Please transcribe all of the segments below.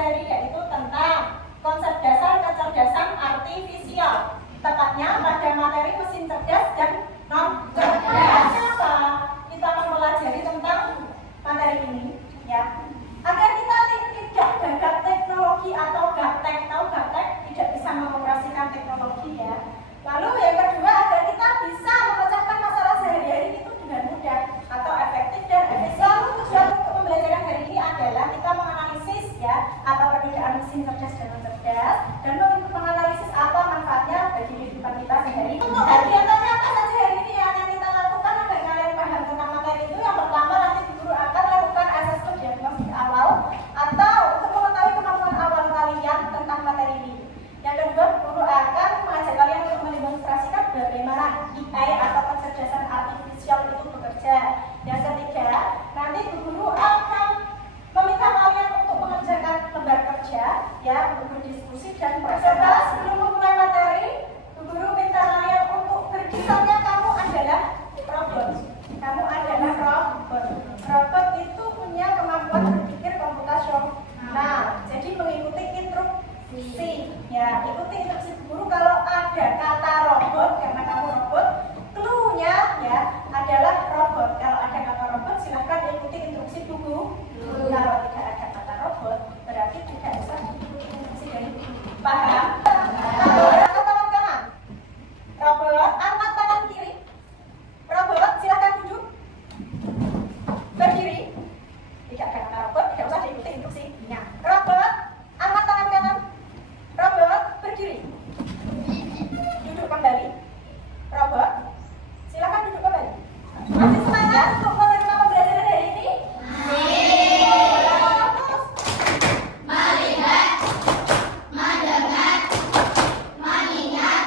pelajari yaitu tentang konsep dasar kecerdasan artifisial, tepatnya pada materi mesin cerdas dan non cerdas. Kenapa kita mempelajari tentang materi ini? Ya, agar kita tidak gagap teknologi atau gaptek, tahu gaptek, tidak bisa mengoperasikan teknologi ya. Lalu yang kedua, agar kita bisa memecahkan masalah sehari-hari itu dengan mudah atau efektif dan efisien. Lalu tujuan untuk pembelajaran hari ini adalah kita menganalisis ya apa perbedaan mesin cerdas dan non cerdas, dan untuk menganalisis apa manfaatnya bagi kehidupan kita sehari-hari. Untuk kegiatannya apa saja hari ini yang akan kita lakukan agar kalian paham tentang materi itu? Yang pertama, nanti guru akan lakukan asesmen diagnostik awal atau untuk mengetahui kemampuan awal kalian tentang materi ini. Yang kedua, guru akan mengajak kalian untuk mendemonstrasikan bagaimana AI atau kecerdasan artifisial itu bekerja. Yang ketiga, nanti guru akan meminta kalian untuk mengerjakan lembar kerja, ya, untuk berdiskusi dan bersebelas. Sebelum memulai materi, guru minta kalian untuk berkisahnya kamu adalah robot. Kamu adalah robot. Robot itu punya kemampuan berpikir komputasional. Jadi mengikuti instruksi. Ya, ikuti instruksi guru. Kalau ada kata robot, karena kamu robot, clue-nya ya adalah robot. Kalau ada kata robot, silahkan ikuti instruksi guru. Kalau tidak ada kata robot, berarti tidak usah ikuti instruksi dari guru. Paham? Robot angkat tangan kanan. Robot angkat tangan kiri. Robot silahkan duduk. Berdiri. Tidak ada kata robot, tidak usah diikuti instruksinya. Robot angkat tangan kanan. Robot berdiri. Duduk kembali. Robot silakan duduk kembali. Masih semangat untuk menerima pembelajaran hari ini? Melihat, mendengar, mengingat,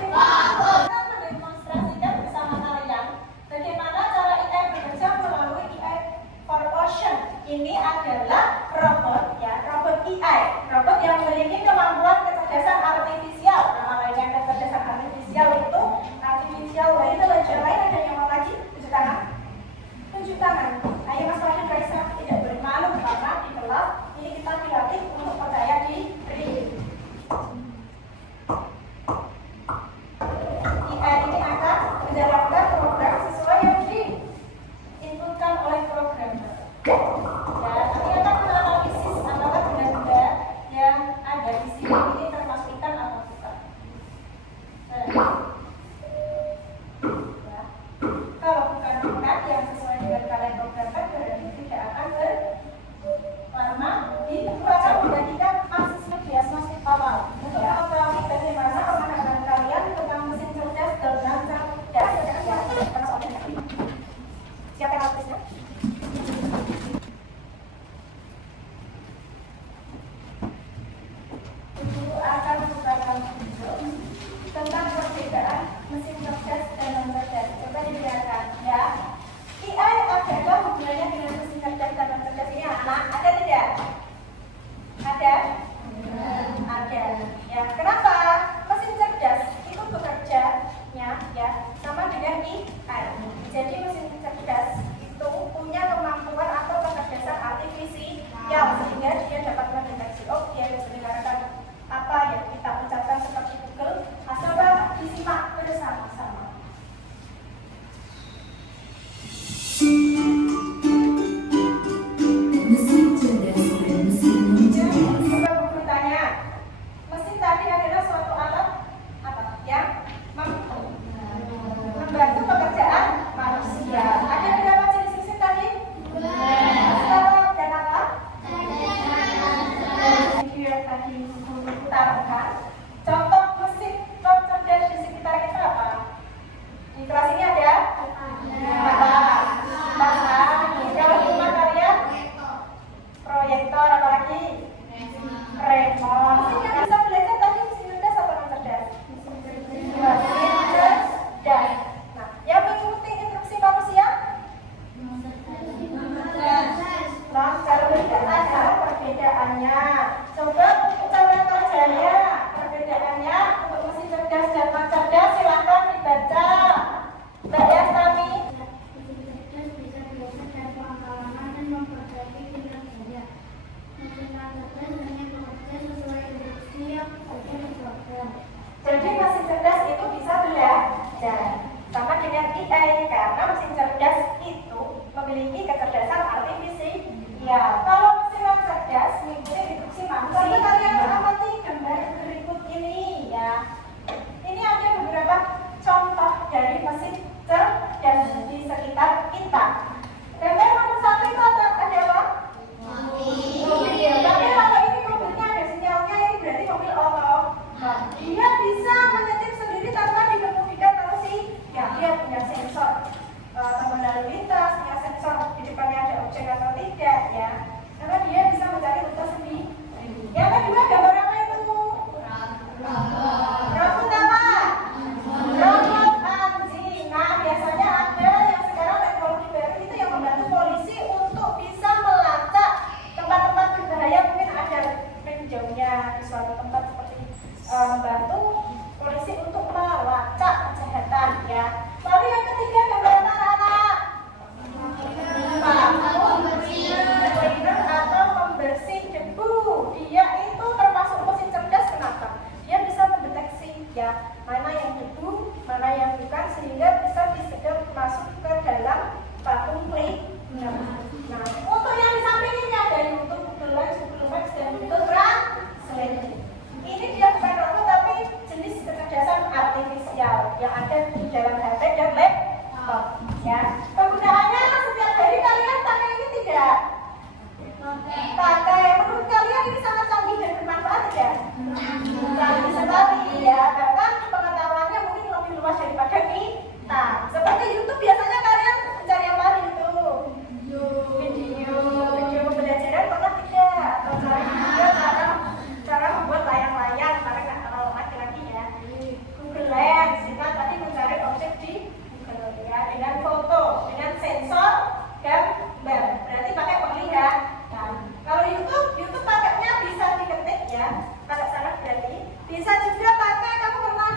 fokus. Mendemonstrasikan bersama kalian bagaimana cara AI bekerja melalui AI for Ocean. Ini adalah robot ya, robot AI, robot yang memiliki kemampuan kecerdasan artifisial. Nama lainnya kecerdasan artifisial itu artificial intelligence. Ada yang mau lagi? Tunjuk tangan. Tunjuk tangan. Ayo Mas Wahyu Raisa, tidak boleh malu karena di kelas ini kita dilatih untuk percaya diri. AI ini akan menjalankan program sesuai yang diinputkan oleh programmer. Ya, nanti akan menganalisis apakah benda-benda yang ada di sini ini termasuk ikan atau bukan. Ya. Kalau bukan ikan yang sesuai dengan kalian programkan, berarti tidak akan berlama. Guru akan membagikan asesmen diagnostik awal untuk mengetahui bagaimana pemahaman kalian tentang mesin cerdas dan non cerdas. Siapa yang tulisnya? Guru akan membukakan video tentang perbedaan mesin cerdas dan non cerdas. Coba didengarkan ya. AI adalah hubungannya dengan mesin cerdas dan non cerdas ini anak, ada tidak? Ada? Ada. Ya, kenapa? Mesin cerdas itu bekerjanya ya sama dengan AI. Jadi mesin cerdas itu punya kemampuan atau kecerdasan artifisial sehingga dia dapat mendeteksi objek, mendengarkan apa yang kita ucapkan seperti Google. Coba disimak bersama-sama. Mesin cerdas dan mesin non-cerdas. Coba guru tanya, mesin tadi adalah suatu alat apa? Yang membantu pekerjaan manusia. Ada berapa jenis mesin tadi? Sekarang dan apa? Video yang tadi guru utarakan. Contoh mesin non cerdas di sekitar kita apa? Di kelas ini ada? Kalau di rumah kalian? Proyektor, apa lagi? Remote. Yang bisa belajar tadi mesin cerdas atau non cerdas? Mesin cerdas. Nah, yang mengikuti instruksi manusia? Non cerdas. Ada perbedaannya. Coba untuk cara kerjanya, perbedaannya untuk mesin cerdas dan non cerdas silahkan dibaca. Mbak Yastami. Mesin cerdas bisa belajar dari pengalaman dan mempelajari kinerjanya. Mesin Jadi mesin cerdas itu bisa belajar sama dengan AI karena mesin cerdas itu memiliki kecerdasan artifisial. Kalau mesin yang cerdas mengikuti instruksi manusia. Lalu kalian amati gambar berikut ini ya. Ini ada beberapa contoh dari mesin cerdas di sekitar kita. Gambar nomor 1 itu ada apa? Mobil. Tapi kalau ini mobilnya ada sinyalnya, ini berarti mobil otonom. Dia bisa menyetir sendiri tanpa dikemudikan mesin. Ya, dia punya sensor pengendali lintas, punya sensor di depannya ada objek atau tidak ya. Karena dia bisa mencari rute sendiri. Yang kedua gambar apa itu? Robot apa? Robot anjing. Nah, biasanya ada yang sekarang teknologi baru itu yang membantu polisi untuk bisa melacak tempat-tempat berbahaya, mungkin ada jauhnya di suatu tempat seperti membantu polisi untuk melacak kejahatan ya. Lalu yang ketiga gambar apa anak-anak? Cleaner atau pembersih debu. Dia itu termasuk mesin cerdas. Kenapa? Dia bisa mendeteksi ya mana yang debu, mana yang bukan, sehingga bisa disegel masuk ke dalam vacuum cleaner. Nah, untuk yang di samping ini ada YouTube, Google Lens, Google Maps, dan Google Translate. Ini dia bukan robot tapi jenis kecerdasan artifisial yang ada di dalam HP dan laptop. Ya, penggunaannya setiap hari kalian pakai ini tidak? Pakai. Menurut kalian ini sangat canggih dan bermanfaat tidak? Canggih sekali ya. Bahkan pengetahuannya mungkin lebih luas daripada kita. Seperti YouTube, biasanya kalian mencari apa di YouTube? Video pembelajaran pernah tidak? Atau cara membuat layang-layang, karena nggak terlalu lagi ya. Google Lens, kita tadi mencari objek di Google ya, dengan foto, dengan sensor gambar. Berarti pakai penglihatan. Kalau YouTube pakainya bisa diketik ya, pakai saraf berarti. Bisa juga pakai, kamu pernah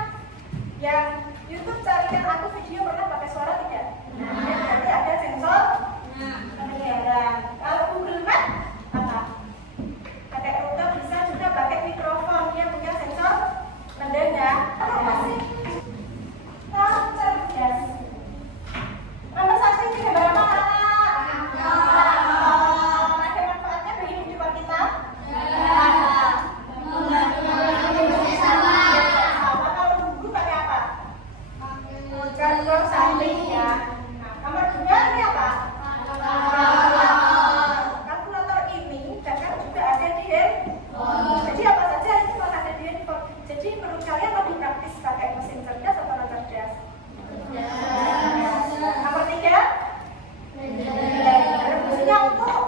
yang YouTube carikan aku video pernah pakai suara tidak? Ya, berarti ada sensor penglihatan. Kalau Google Maps apa? Pakai rute, bisa juga pakai mikrofon, dia punya sensor mendengar. Apa masih? Cerdas. Nomor 1 ini gambar apa anak? Ada manfaatnya bagi kehidupan kita? Sama. Kalau dulu pakai apa? Kalkulator samping ya. Nah, nomor 2 ini apa? Kalkulator ini bahkan juga ada di handphone. Jadi apa saja itu kalau ada di handphone. Jadi menurut kalian lebih praktis pakai mesin cerdas atau non cerdas? Nomor 3? Fungsinya untuk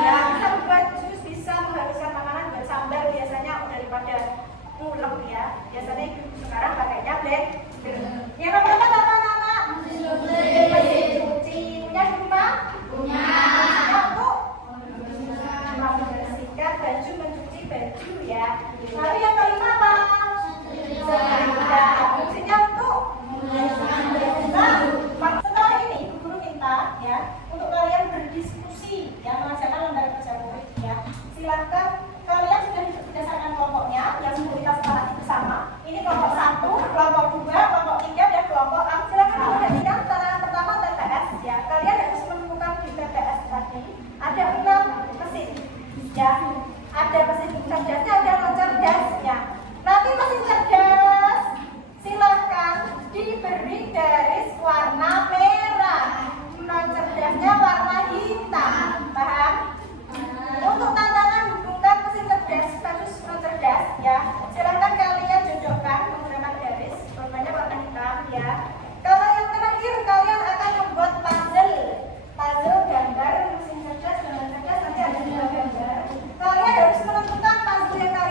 ya, bisa membuat jus, bisa menghaluskan makanan buat sambal biasanya daripada ngulek ya. Biasanya ibu sekarang pakainya blender. Yang nomor 4 apa anak-anak? Mesin cuci. Punya di rumah? Punya. Untuk membersihkan baju, mencuci baju ya. Lalu yang kelima apa? Fungsinya untuk setelah ini guru minta ya untuk kalian berdiskusi yang mengerjakan lembar kerja murid ya. Silakan kalian sudah berdasarkan kelompoknya yang sudah kita sepakati bersama. Ini kelompok 1, kelompok 2, kelompok 3 dan kelompok 6. Silakan perhatikan tantangan pertama TPS ya. Kalian harus menemukan di TPS tadi ada 6 mesin ya. Ada mesin cerdasnya, ada non cerdasnya. Nanti mesin cerdas silahkan diberi garis warna merah, non cerdasnya warna hitam. Paham? Untuk tantangan hubungkan mesin cerdas versus non cerdas ya, silahkan kalian jodohkan menggunakan garis warnanya warna hitam ya. Kalau yang terakhir kalian akan membuat puzzle gambar mesin cerdas dan non cerdas. Nanti ada 2 gambar. Kalian harus menentukan puzzle yang kalian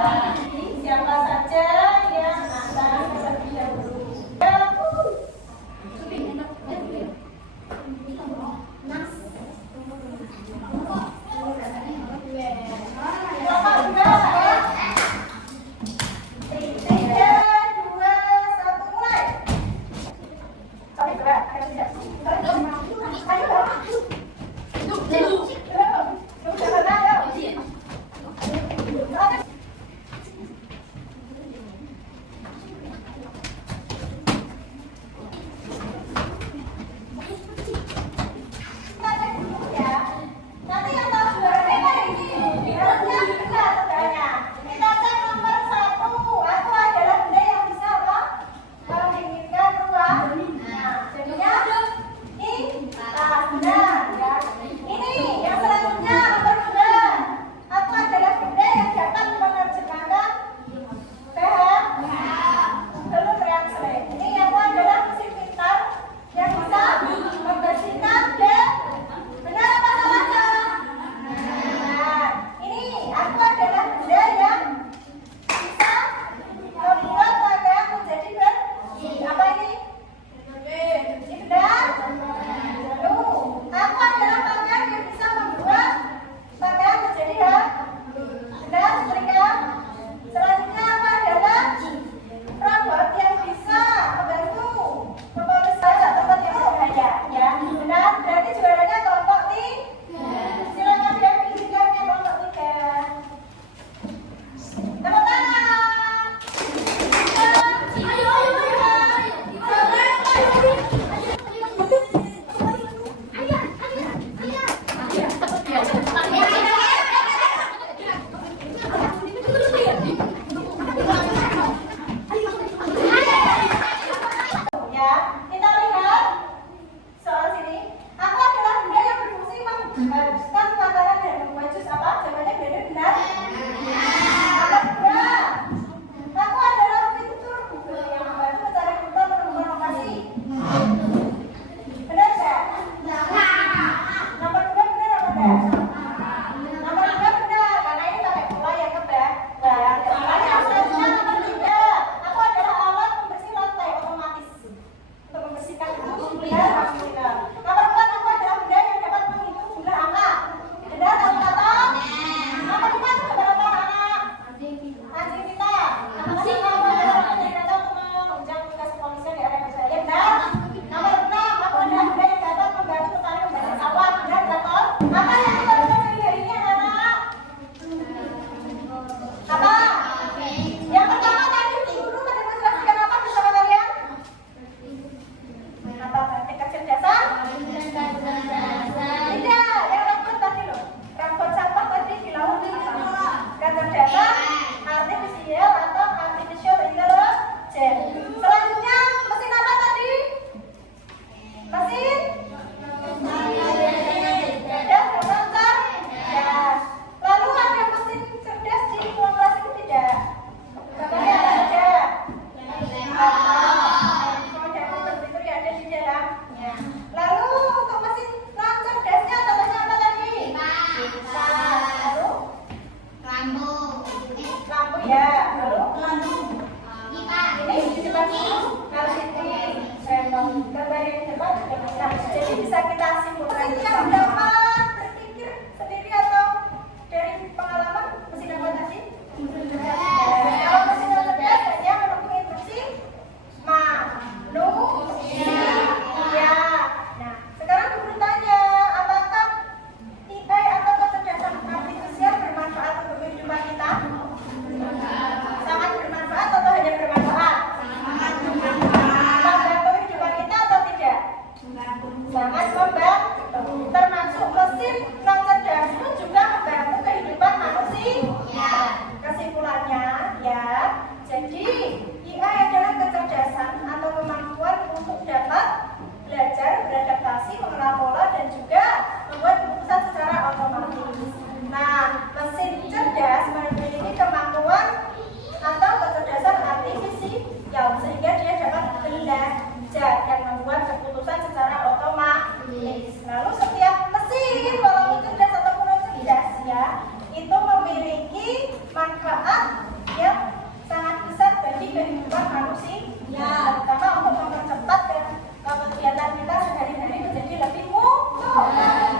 Siapa saja yang akan terlebih dahulu? Jadi bisa kita simpulkan yang dapat berpikir sendiri atau dari pengalaman mesin apa tadi? Kalau mesin cerdas hanya menunggu instruksi manusia. Nah, sekarang bertanya, apakah AI atau kecerdasan artifisial bermanfaat untuk kehidupan kita? Sangat bermanfaat atau hanya bermanfaat? Membantu kehidupan kita atau tidak? Sangat membantu. Termasuk mesin non cerdas pun juga membantu kehidupan manusia. Kesimpulannya ya, jadi AI adalah kecerdasan atau kemampuan untuk dapat belajar, beradaptasi, mengenal pola dan juga membuat keputusan secara otomatis. Nah, mesin cerdas memiliki kemampuan atau kecerdasan artifisial sehingga dia dapat belajar dan membuat keputusan secara otomatis. Lalu setiap mesin walaupun cerdas ataupun non cerdas ya, itu memiliki manfaat manusia, terutama untuk mempercepat kegiatan kita sehari-hari menjadi lebih mudah.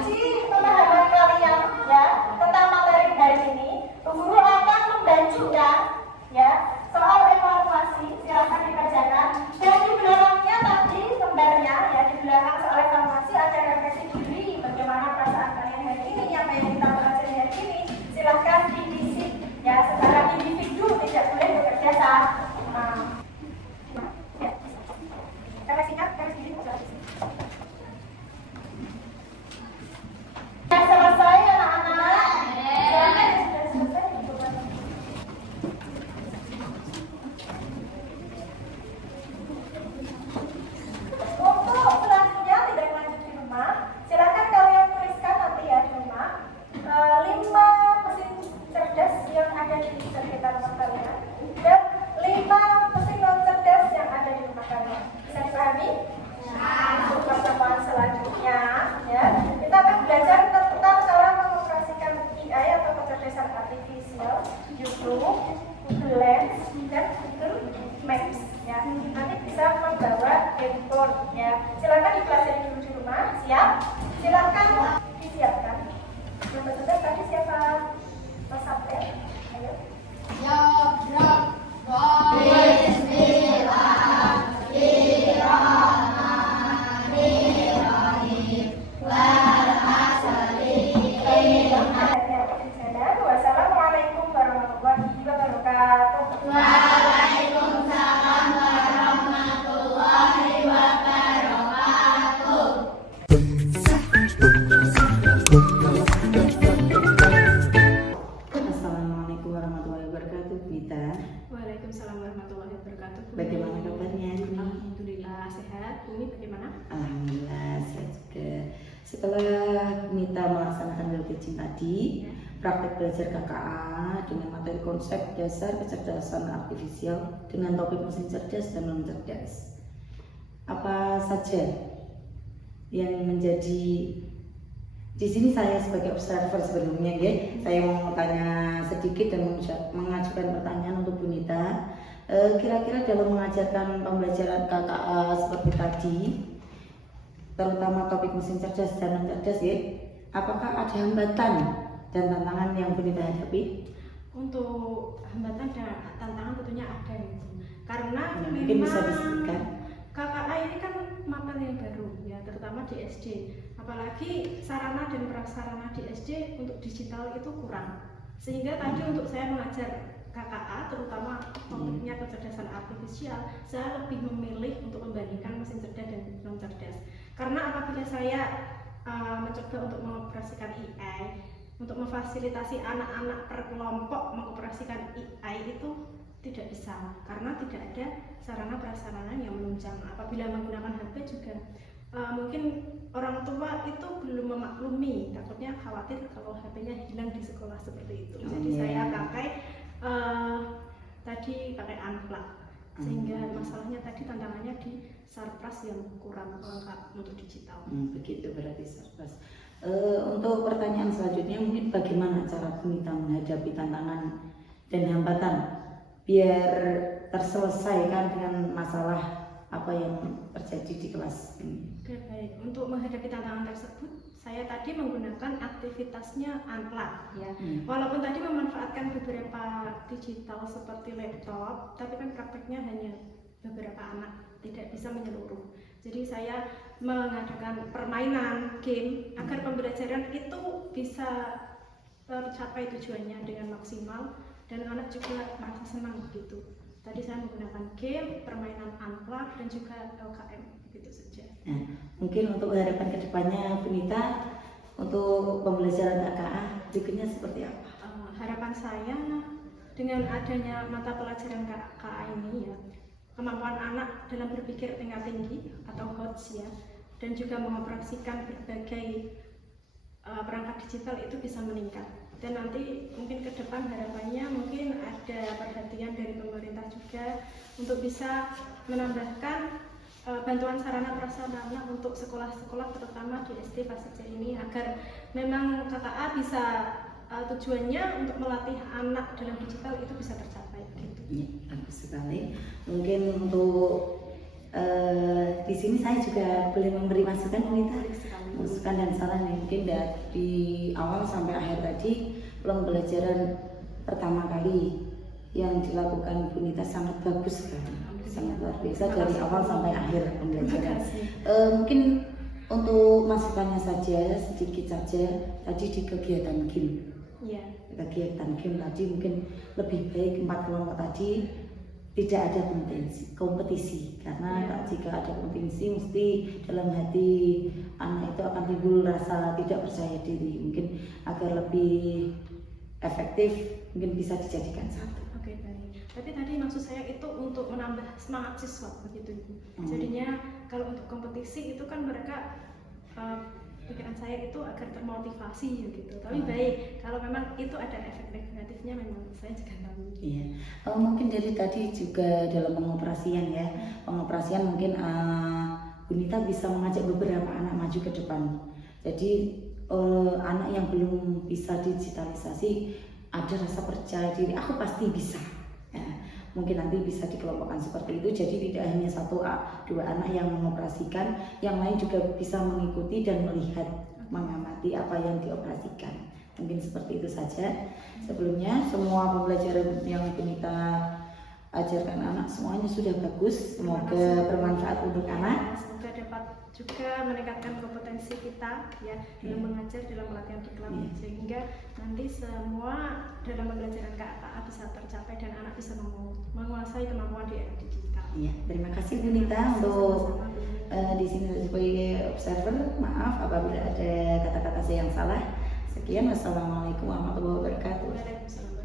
Pemahaman kalian ya tentang materi hari ini, Bu Guru akan membacakan ya soal evaluasi, silakan dikerjakan. Dan di belakangnya tadi lembarnya ya, di belakang soal evaluasi ada refleksi diri, bagaimana perasaan kalian hari ini, apa yang kita pelajari hari ini. Silakan diisi ya secara individu, tidak boleh bekerja sama. Ya. Kita singkat, kita singkat. Sudah selesai anak-anak? Silakan sudah selesai. Untuk selanjutnya tidak lanjut di rumah, silakan kalian tuliskan nanti ya di rumah 5 mesin cerdas yang ada di sekitar rumah kalian dan 5 mesin non cerdas yang ada di rumah kalian. Bisa dipahami? Untuk pertemuan selanjutnya ya, kita akan belajar tentang cara mengoperasikan AI atau kecerdasan artifisial, YouTube, Google Lens, dan Google Maps ya. Nanti bisa membawa handphone ya. Silakan dipelajari dulu di rumah. Siap? Silakan disiapkan. Yang bertugas tadi siapa? Mas Abel. Ayo. Wassalamualaikum warahmatullahi wabarakatuh. Waalaikumsalam warahmatullahi wabarakatuh. Assalamualaikum warahmatullahi wabarakatuh, Nita. Waalaikumsalam warahmatullahi wabarakatuh. Bagaimana kabarnya? Alhamdulillah sehat. Bumi bagaimana? Alhamdulillah sehat juga. Setelah Nita melaksanakan drill teaching tadi, praktek belajar KKA dengan materi konsep dasar kecerdasan artifisial dengan topik mesin cerdas dan non cerdas. Apa saja yang menjadi di sini saya sebagai observer sebelumnya ya, saya mau tanya sedikit dan mengajukan pertanyaan untuk Bu Nita. Kira-kira dalam mengajarkan pembelajaran KKA seperti tadi, terutama topik mesin cerdas dan non cerdas ya, apakah ada hambatan dan tantangan yang Bu Nita hadapi? Untuk hambatan dan tantangan tentunya ada itu. Karena Mungkin bisa memang disebutkan. KKA ini kan materi yang baru ya, terutama di SD. Apalagi sarana dan prasarana di SD untuk digital itu kurang. Sehingga tadi untuk saya mengajar KKA, terutama topiknya kecerdasan artifisial, saya lebih memilih untuk membandingkan mesin cerdas dan non cerdas. Karena apabila saya mencoba untuk mengoperasikan AI, untuk memfasilitasi anak-anak per kelompok mengoperasikan AI itu tidak bisa, karena tidak ada sarana prasarana yang menunjang. Apabila menggunakan HP juga mungkin orang tua itu belum memaklumi, takutnya khawatir kalau HP-nya hilang di sekolah seperti itu. Jadi saya pakai tadi pakai unplug, sehingga masalahnya tadi tantangannya di sarpras yang kurang lengkap untuk digital. Begitu berarti sarpras. Untuk pertanyaan selanjutnya, mungkin bagaimana cara Bu Nita menghadapi tantangan dan hambatan biar terselesaikan dengan masalah apa yang terjadi di kelas ini? Oke, baik. Untuk menghadapi tantangan tersebut, saya tadi menggunakan aktivitasnya unplug ya. Walaupun tadi memanfaatkan beberapa digital seperti laptop, tapi kan prakteknya hanya beberapa anak, tidak bisa menyeluruh. Jadi saya mengadakan permainan game agar pembelajaran itu bisa tercapai tujuannya dengan maksimal dan anak juga merasa senang begitu. Tadi saya menggunakan game, permainan unplug dan juga LKM, begitu saja. Nah, mungkin untuk harapan kedepannya Bu Nita untuk pembelajaran KKA berikutnya seperti apa? Harapan saya dengan adanya mata pelajaran KKA ini ya, kemampuan anak dalam berpikir tingkat tinggi atau HOTS ya, dan juga mengoperasikan berbagai perangkat digital itu bisa meningkat. Dan nanti mungkin ke depan harapannya mungkin ada perhatian dari pemerintah juga untuk bisa menambahkan bantuan sarana prasarana untuk sekolah-sekolah terutama di SD fase C ini agar memang KKA bisa tujuannya untuk melatih anak dalam digital itu bisa tercapai gitu. Ya, bagus sekali. Mungkin untuk di sini saya juga boleh memberi masukan, Bunita, masukan dan saran. Mungkin dari awal sampai akhir tadi pembelajaran pertama kali yang dilakukan Bunita sangat bagus sekali, sangat luar biasa dari awal sampai akhir pembelajaran. Mungkin untuk masukannya saja sedikit saja tadi di kegiatan game. Iya. Kegiatan game tadi mungkin lebih baik 4 kelompok tadi tidak ada kompetisi karena jika ada kompetisi mesti dalam hati anak itu akan timbul rasa tidak percaya diri. Mungkin agar lebih efektif mungkin bisa dijadikan satu. Oke, baik. Tapi tadi maksud saya itu untuk menambah semangat siswa begitu Ibu. Jadinya kalau untuk kompetisi itu kan mereka pikiran saya itu agar termotivasi gitu. Tapi baik, kalau memang itu ada efek negatifnya memang saya juga tahu. Iya. Mungkin dari tadi juga dalam pengoperasian ya. Pengoperasian mungkin Bunita bisa mengajak beberapa anak maju ke depan. Jadi anak yang belum bisa digitalisasi ada rasa percaya diri, aku pasti bisa. Ya, mungkin nanti bisa dikelompokkan seperti itu. Jadi tidak hanya 1-2 anak yang mengoperasikan, yang lain juga bisa mengikuti dan melihat, mengamati apa yang dioperasikan. Mungkin seperti itu saja. Sebelumnya semua pembelajaran yang Bunita ajarkan anak semuanya sudah bagus. Semoga bermanfaat untuk anak. Semoga dapat juga meningkatkan kompetensi kita ya dalam mengajar, dalam pelatihan diklat, sehingga nanti semua dalam pembelajaran KKA bisa tercapai dan anak bisa menguasai kemampuan di era digital. Iya, terima kasih Bunita untuk di sini sebagai observer. Maaf apabila ada kata-kata saya yang salah. Sekian, wassalamualaikum warahmatullahi wabarakatuh. Waalaikumsalam.